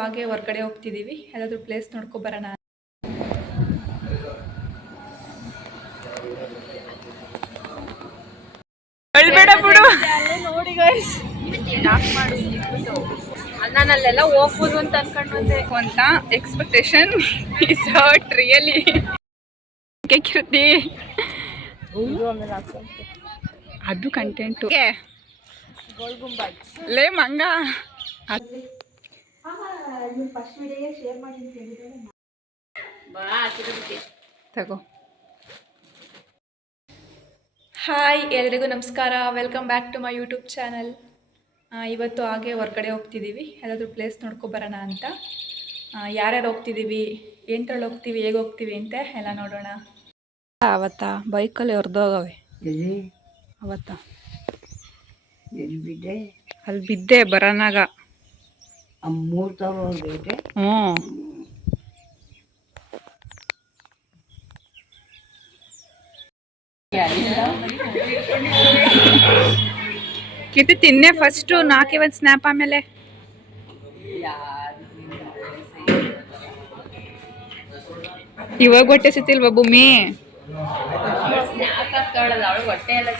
ಹಾಗೆ ಹೊರಗಡೆ ಹೋಗ್ತಿದ್ದೀವಿ, ಯಾವ್ದಾದ್ರು ಪ್ಲೇಸ್ ನೋಡ್ಕೊ ಬರೋಣ. ಅಳ್ಬೇಡ ಬಿಡು ನೋಡಿ ಗೈಸ್, ನಾನು ಅಲ್ಲೆಲ್ಲ ಹೋಗ್ಬೋದು ಅಂತ ಅನ್ಕೊಂಡು ಬಂದೆ ಅಂತ ಎಕ್ಸ್ಪೆಕ್ಟೇಷನ್ ಇಸ್ ಹರ್ಟ್ ರಿಯಲಿ. ಕೇಕಿರುತ್ತಿ ಅದು ಕಂಟೆಂಟು ಲೇ ಮಂಗ ತಗೋ. ಹಾಯ್ ಎಲ್ರಿಗೂ ನಮಸ್ಕಾರ, welcome back to my YouTube channel. ಇವತ್ತು ಹಾಗೆ ಹೊರಗಡೆ ಹೋಗ್ತಿದ್ದೀವಿ, ಯಾವ್ದಾದ್ರು ಪ್ಲೇಸ್ ನೋಡ್ಕೊ ಬರೋಣ ಅಂತ. ಯಾರ್ಯಾರು ಹೋಗ್ತಿದ್ದೀವಿ, ಏನ್ರಲ್ಲಿ ಹೋಗ್ತೀವಿ, ಹೇಗೆ ಹೋಗ್ತೀವಿ ಅಂತ ಎಲ್ಲ ನೋಡೋಣ. ಅವತ್ತ ಬೈಕಲ್ಲಿ ಹೊರದೋಗವೆ, ಅವತ್ತ ಅಲ್ಲಿ ಬಿದ್ದೆ ಬರೋನಾಗ. ಹ್ಞೂ ಕಿತ್ತು ತಿನ್ನೆ ಫಸ್ಟು, ನಾಕೆ ಒಂದು ಸ್ನ್ಯಾಪ್ ಆಮೇಲೆ. ಇವಾಗ ಹೊಟ್ಟೆ ಸಿತಿಲ್ವಾ ಭೂಮಿ? ಹೊಟ್ಟೆ ಎಲ್ಲ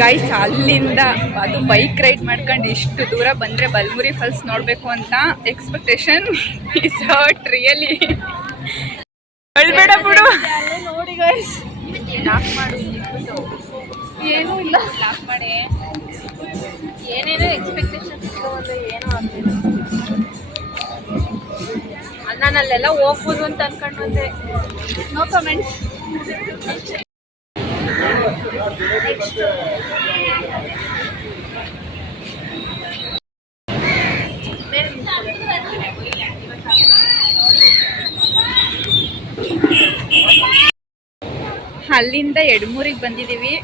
ಗೈಸ್, ಅಲ್ಲಿಂದ ಅದು ಬೈಕ್ ರೈಡ್ ಮಾಡ್ಕೊಂಡು ಇಷ್ಟು ದೂರ ಬಂದರೆ ಬಲ್ಮುರಿ ಫಾಲ್ಸ್ ನೋಡಬೇಕು ಅಂತ ಎಕ್ಸ್ಪೆಕ್ಟೇಷನ್ ಇಸ್ ಹರ್ಟ್ ರಿಯಲಿ. ಅಳ್ಬೇಡ ಬಿಡು ನೋಡಿ ಗೈಸ್, ಏನೂ ಇಲ್ಲ, ಲಾಕ್ ಮಾಡಿ ಏನೇನೋ ಎಕ್ಸ್ಪೆಕ್ಟೇಷನ್ ಏನೋ ಆಗ್ತಿಲ್ಲ. ನಾನು ಅಲ್ಲೆಲ್ಲ ಹೋಗ್ಬೋದು ಅಂತ ಅನ್ಕೊಂಡು ಬಂದೆ. No comments. ಅಲ್ಲಿಂದ ಎಡಮೂರಿಗೆ ಬಂದಿದ್ದೀವಿ.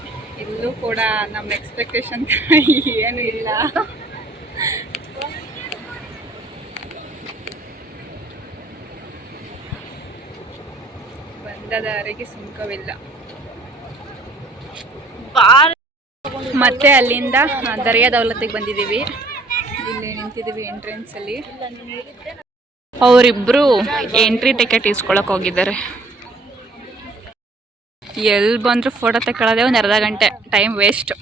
ಇಲ್ಲೂ ಕೂಡ ನಮ್ಮ ಎಕ್ಸ್ಪೆಕ್ಟೇಷನ್ ಏನು ಇಲ್ಲ. ಬಂದ ದಾರಿಗೆ ಸುಂಕವಿಲ್ಲ. ಮತ್ತೆ ಅಲ್ಲಿಂದ ದರಿಯಾ ದೌಲತಿಗೆ ಬಂದಿದ್ದೀವಿ. ಇಲ್ಲಿ ನಿಂತಿದ್ದೀವಿ ಎಂಟ್ರೆನ್ಸ್ ಅಲ್ಲಿ. ಅವರಿಬ್ರು ಎಂಟ್ರಿ ಟಿಕೆಟ್ ಇಸ್ಕೊಳಕ್ ಹೋಗಿದ್ದಾರೆ. ಎಲ್ಲಿ ಬಂದ್ರು ಫೋಟೋ ತಗೊಳ್ಳೋದೇ ಒಂದು ಅರ್ಧ ಗಂಟೆ ಟೈಮ್ ವೇಸ್ಟ್.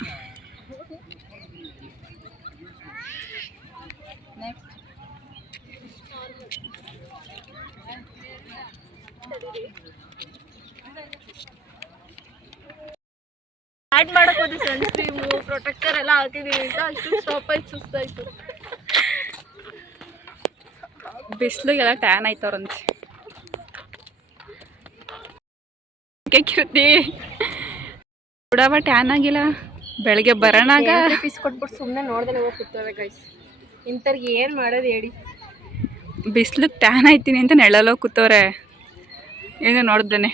ಆ್ಯಡ್ ಮಾಡಕ್ಕೆ ಹೋದಿ, ಸನ್ಸ್ಕ್ರೀಮು ಪ್ರೊಟೆಕ್ಟರ್ ಎಲ್ಲ ಹಾಕಿದ್ದೀವಿ ಅಂತ ಅಷ್ಟು ಸ್ಟಾಪ್ ಆಯ್ತು, ಸುಸ್ತಾಯ್ತು. ಬಿಸಿಲಿಗೆಲ್ಲ ಟ್ಯಾನ್ ಆಯ್ತವ್ರಂತೆ. ಕೇಕಿರುತ್ತಿ ಬಿಡವ, ಟ್ಯಾನ್ ಆಗಿಲ್ಲ. ಬೆಳಗ್ಗೆ ಬರೋಣಾಗ ಪೀಸ್ ಕೊಟ್ಬಿಟ್ಟು ಸುಮ್ಮನೆ ನೋಡ್ದೆ ಹೋಗಿ ಕೂತವೆ ಗೈಸ್. ಇಂಥವ್ರಿಗೆ ಏನು ಮಾಡೋದು ಹೇಳಿ? ಬಿಸಿಲಿಗೆ ಟ್ಯಾನ್ ಆಯ್ತೀನಿ ಅಂತ ನೆಳ್ಳಲ್ಲೋ ಕೂತವ್ರೆ, ಏನು ನೋಡ್ದೇನೆ.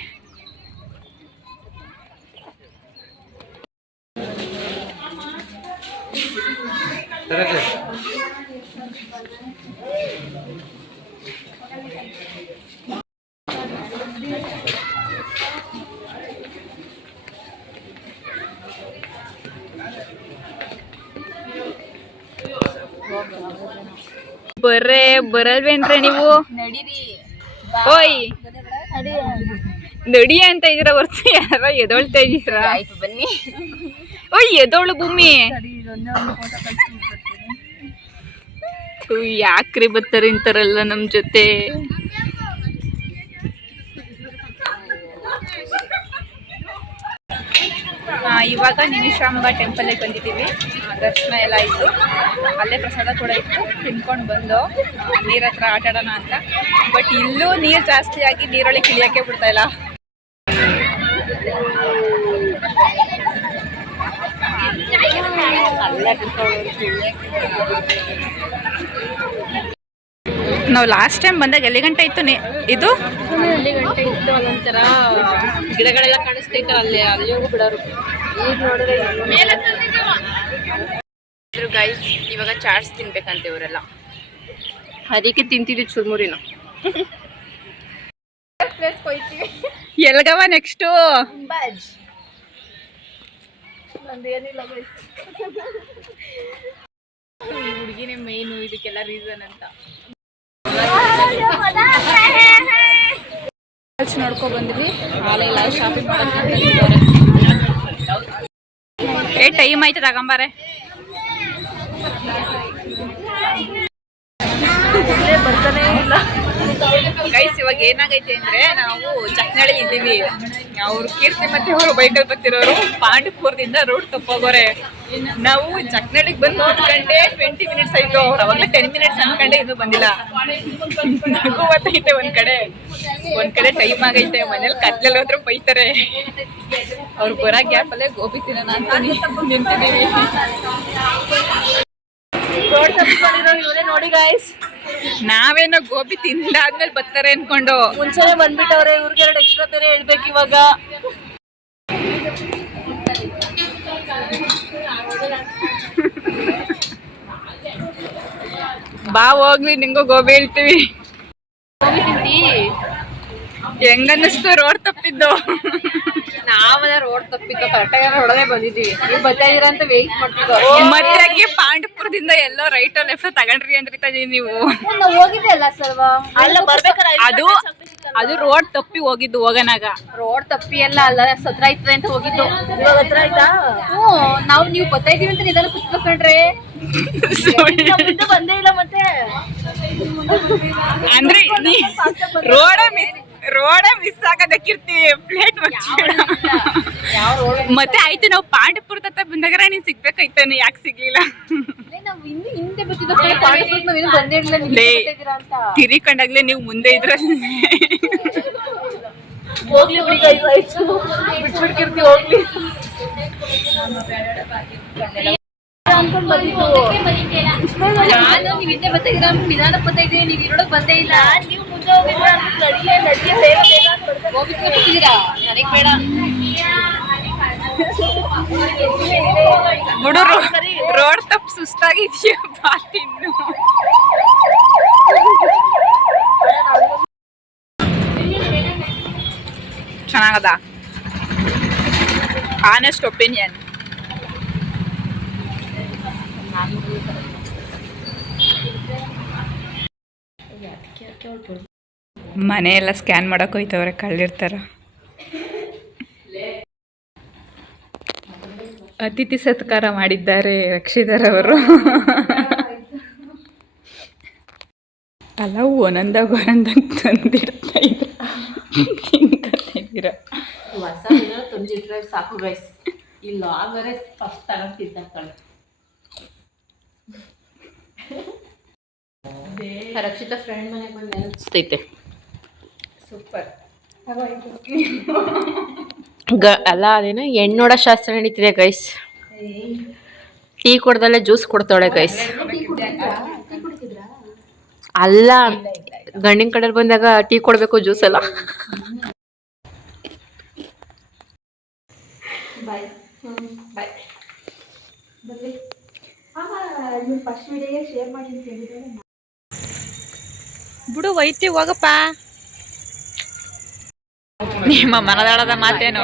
ಬರಲ್ವೇನ್ರಿ ನೀವು? ಓಯ್ ನಡಿ ಅಂತ ಇದೀರ ಹೊರ್ತು ಯಾರ ಎದೊಳ್ತಾ ಇದೀರ? ಬನ್ನಿ. ಓಯ್ ಎದೋಳು ಭೂಮಿ, ಯಾಕ್ರಿ ಬರ್ತಾರೆ ಇಂತಾರಲ್ಲ ನಮ್ಮ ಜೊತೆ? ಇವಾಗ ನಿಮಿಷಾಂಬ ಟೆಂಪಲ್ಗೆ ಬಂದಿದ್ದೀವಿ. ದರ್ಶನ ಎಲ್ಲ ಇತ್ತು, ಅಲ್ಲೇ ಪ್ರಸಾದ ಕೂಡ ಇತ್ತು, ತಿನ್ಕೊಂಡು ಬಂದು ನೀರ ಹತ್ರ ಆಟ ಆಡೋಣ ಅಂತ. ಬಟ್ ಇಲ್ಲೂ ನೀರು ಜಾಸ್ತಿ ಆಗಿ ನೀರೊಳಗೆ ಇಳಿಯೋಕ್ಕೆ ಬಿಡ್ತಾ ಇಲ್ಲ. ನಾವು ಲಾಸ್ಟ್ ಟೈಮ್ ಬಂದಾಗ ಎಲ್ಲಿ ಗಂಟೆ ಇತ್ತು ಇದು ಅಲ್ಲಿ ಗಂಟೆ ಇತ್ತು. ಅಲ್ಲೊಂಥರ ಗಿಡಗಳೆಲ್ಲ ಕಾಣಿಸ್ತೈತೆ, ಅಲ್ಲಿವರೆಗೂ ಬಿಡೋರು. ಈಗ ನೋಡಿದ್ರೆ ಗೈಸ್ ಇವಾಗ ಚಾಟ್ಸ್ ತಿನ್ಬೇಕಂತೆ ಇವರೆಲ್ಲ, ಅದಕ್ಕೆ ತಿಂತಿದ್ವಿ ಚುರ್ಮುರಿನ. ಎಲ್ಗವ ನೆಕ್ಸ್ಟು ಹುಡುಗಿನೇ ಮೇನು ಇದಕ್ಕೆಲ್ಲ ರೀಸನ್ ಅಂತ. ನೋಡ್ಕೊ ಬಂದ್ವಿ, ಹಾಲೆಲ್ಲ ಶಾಪಿಂಗ್ ಮಾಡೋದು. ಟೈಮ್ ಆಯ್ತು ತಗೊಂಬಾರೆ. ಬರ್ತಾನೆ ಇಲ್ಲ ಗೈಸ್. ಇವಾಗ ಏನಾಗೈತೆ ಅಂದ್ರೆ ನಾವು ಚಕ್ನಳ್ಳಿ ಇದ್ದೀವಿ, ಅವ್ರು ಕೀರ್ತಿ ಮತ್ತೆ ಅವರು ಬೈಕಲ್ಲಿ ಬರ್ತಿರೋರು ಪಾಂಡಪುರದಿಂದ ರೂಟ್ ತಪ್ಪೋಗೋರೆ. ನಾವು ಚಕ್ನಳ್ಳಿಗೆ ಬಂದು ನೋಡ್ಕೊಂಡೆ 20 ಮಿನಿಟ್ಸ್ ಆಯ್ತು, ಅವ್ರು ಅವಾಗಲೇ 10 ಮಿನಿಟ್ಸ್ ಅನ್ಕೊಂಡೆ ಇನ್ನೂ ಬಂದಿಲ್ಲ. ನಗು ಬರ್ತೈತೆ ಒಂದ್ ಕಡೆ ಟೈಮ್ ಆಗೈತೆ, ಮನೇಲಿ ಕತ್ಲಲ್ಲಿ ಹೋದ್ರೆ ಬೈತಾರೆ. ಅವ್ರು ಬರೋ ಗ್ಯಾಪಲ್ಲೇ ಗೋಬಿ ತಿನ್ನೋಣ ಅಂತ ನಿಂತಿದ್ದೀವಿ. ನೋಡಿ ಗಾಯ್ಸ್, ನಾವೇನೋ ಗೋಬಿ ತಿಂದಾದ್ಮೇಲೆ ಬರ್ತಾರೆ ಅನ್ಕೊಂಡು ಮುಂಚೆನೆ ಬಂದ್ಬಿಟ್ಟವ್ರೆ. ಇವ್ರಿಗೆ 2 ಎಕ್ಸ್ಟ್ರಾ ಬೇರೆ ಹೇಳ್ಬೇಕು ಇವಾಗ. ಬಾ ಹೋಗ್ಲಿ, ನಿಂಗೂ ಗೋಬಿ ಹೇಳ್ತೀವಿ. ಹೆಂಗನ್ನಿಸ್ತು ರೋಡ್ ತಪ್ಪಿದ್ದು? ನಾವೇ ರೋಡ್ ತಪ್ಪಿದ್ದು, ಕರೆಕ್ಟಾಗಿ ಹೊಡನೆ ಬಂದಿದ್ದೀವಿ. ನೀವು ಬರ್ತಾ ಇದೀರ ಅಂತ ವೇಟ್ ಮಾಡ್ತಿದ್ದೋ. ಮತ್ತೆ ಪಾಂಡಪುರದಿಂದ ಎಲ್ಲೋ ರೈಟ್ ಲೆಫ್ಟ್ ತಗೊಂಡ್ರಿ ಅಂದ್ರಿತಾ ನೀವು? ಹೋಗಿದ್ದೆ ಅಲ್ಲ ಸಲ್ವಾ, ಅಲ್ಲ ಬರ್ಬೇಕಾದ್ರೆ ಅದು ರೋಡ್ ತಪ್ಪಿ ಹೋಗಿದ್ದು. ಹೋಗನಾಗ ರೋಡ್ ತಪ್ಪಿ ಎಲ್ಲ ಅಲ್ಲ, ಸತ್ರ ಆಯ್ತದೆ ಅಂತ ಹೋಗಿದ್ದು. ಇವಾಗ ಹತ್ರ ಆಯ್ತಾ? ನಾವು ನೀವು ಬರ್ತಾ ಇದೀವಿ ಅಂತ ನಿಧಾನ ಕುತ್ಕೊಂಡ್ರೆ ಬಂದೇ ಇಲ್ಲ. ಮತ್ತೆ ಅಂದ್ರೆ ರೋಡ ಮಿಸ್ ಆಗೋದಕ್ಕಿರ್ತೀವಿ, ಪ್ಲೇಟ್ ಮತ್ತೆ ಆಯ್ತು. ನಾವು ಪಾಂಡಪುರ ತತ್ತ ಬಂದಾಗ ನೀನ್ ಸಿಗ್ಬೇಕಾಯ್ತಾನೆ, ಯಾಕೆ ಸಿಗ್ಲಿಲ್ಲ? ನಾವು ಹಿಂದೆ ಬರ್ತಿದ್ದ ಬಂದೇ ಇಲ್ಲ ಅಂತ ತಿರಿಕೊಂಡಾಗ್ಲೇ ನೀವು ಮುಂದೆ ಇದ್ರ ಹೋಗ್ಲಿ ಬಿಡಿ, ಬಿಟ್ಬಿಡ್ತಿರ್ತೀವಿ. ಹೋಗ್ಲಿ ಅನ್ಕೊಂಡ್ ಬಂದಿದ್ದು. ನಾನು ನೀವ್ ಹಿಂದೆ ಬರ್ತಾ ಇದೀರ, ನಿಧಾನ ಬರ್ತಾ ಇದ್ದೀನಿ, ನೀವ್ ಇರೋಡಕ್ ಬಂದೇ ಇಲ್ಲ. ನೀವು ಮುಂದೆ ಹೋಗಿದ್ರ ಹೋಗ್ಬಿಟ್ಟಿದ್ದೀರಾ, ನನಗ್ ಬೇಡ ಹುಡುರು. ರೋಡ್ ತಪ್ಪು ಸುಸ್ತಾಗಿದ್ಯಾ, ಬಾ ತಿನ್ನು. ಚೆನ್ನಾಗದ, ಆನೆಸ್ಟ್ ಒಪಿನಿಯನ್. ಮನೆಯೆಲ್ಲ ಸ್ಕ್ಯಾನ್ ಮಾಡಕ್ ಹೋಯ್ತವ್ರೆ, ಕಳ್ಳಿರ್ತಾರ. ಅತಿಥಿ ಸತ್ಕಾರ ಮಾಡಿದ್ದಾರೆ ರಕ್ಷಿತರವರು. ಅಲ್ಲ ಒಂದೊಂದಾಗ ತಂದಿಡ್ತಾ ಇದ್ದೀರ. ಹೊಸ ತಂದಿಟ್ರೆ ಸಾಕು ಗೈಸ್, ಇಲ್ಲ ಆಗರೆ ಫಸ್ಟ್ ತಗೊಂತಿದ್ದ. ರಕ್ಷಿತಾ ಫ್ರೆಂಡ್ ಮನೆಗೆ ಬಂದು ನೆನಪಿಸ್ತೈತೆ. ಸೂಪರ್. ಅಲ್ಲ ಅದೇನು ಹೆಣ್ಣೋಡ ಶಾಸ್ತ್ರ ನಡೀತಿದೆ ಗೈಸ್. ಟೀ ಕೊಡ್ದಲ್ಲೇ ಜ್ಯೂಸ್ ಕೊಡ್ತಾಳೆ ಗೈಸ್. ಅಲ್ಲ, ಗಂಡಿನ ಕಡೆ ಬಂದಾಗ ಟೀ ಕೊಡ್ಬೇಕು, ಜ್ಯೂಸ್ ಅಲ್ಲ. ಬಿಡು, ಒಯ್ತಿ ಹೋಗಪ್ಪ. ನಿಮ್ಮ ಮನದಾಳದ ಮಾತೇನು?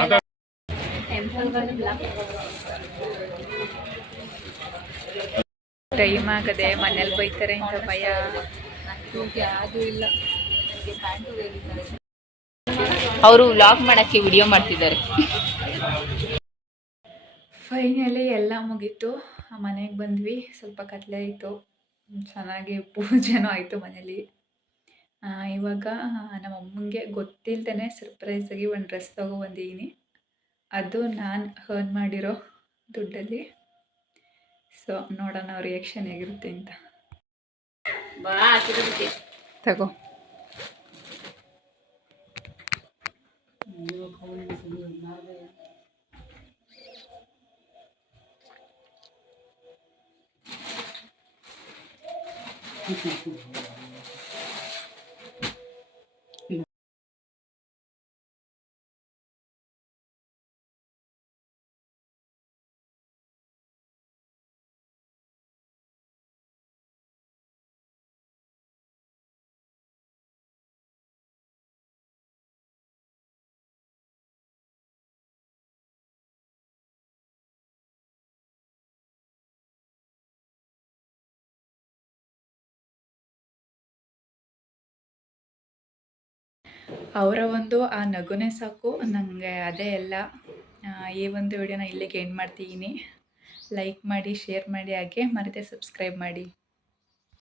ಟೈಮ್ ಆಗದೆ, ಮನೇಲಿ ಬೈತಾರೆ ಅಂತ ಭಯ. ಯಾವುದು ಇಲ್ಲ. ಅವರು ವ್ಲಾಗ್ ಮಾಡಕ್ಕೆ ವಿಡಿಯೋ ಮಾಡ್ತಿದ್ದಾರೆ. ಫೈನಲಿ ಎಲ್ಲ ಮುಗೀತು, ಮನೆಗೆ ಬಂದ್ವಿ. ಸ್ವಲ್ಪ ಕತ್ಲೆ ಆಯಿತು, ಚೆನ್ನಾಗಿ ಪೂಜೆನೂ ಆಯಿತು ಮನೇಲಿ. ಇವಾಗ ನಮ್ಮ ಅಮ್ಮಂಗೆ ಗೊತ್ತಿಲ್ಲದೇ ಸರ್ಪ್ರೈಸಾಗಿ ಒಂದು ಡ್ರೆಸ್ ತೊಗೊಬಂದಿದ್ದೀನಿ. ಅದು ನಾನು ಅರ್ನ್ ಮಾಡಿರೋ ದುಡ್ಡಲ್ಲಿ. ಸೊ ನೋಡೋಣ ಅವ್ರ ರಿಯಾಕ್ಷನ್ ಹೇಗಿರುತ್ತೆ ಅಂತ. ತಗೋ. ಅವರ ಒಂದು ಆ ನಗುನೇ ಸಾಕು ನನಗೆ, ಅದೇ ಎಲ್ಲ. ಈ ಒಂದು ವಿಡಿಯೋನ ಇಲ್ಲಿಗೆ ಎಂಡ್ ಮಾಡ್ತಿದ್ದೀನಿ. ಲೈಕ್ ಮಾಡಿ, ಶೇರ್ ಮಾಡಿ, ಹಾಗೆ ಮರೆಯದೆ ಸಬ್ಸ್ಕ್ರೈಬ್ ಮಾಡಿ.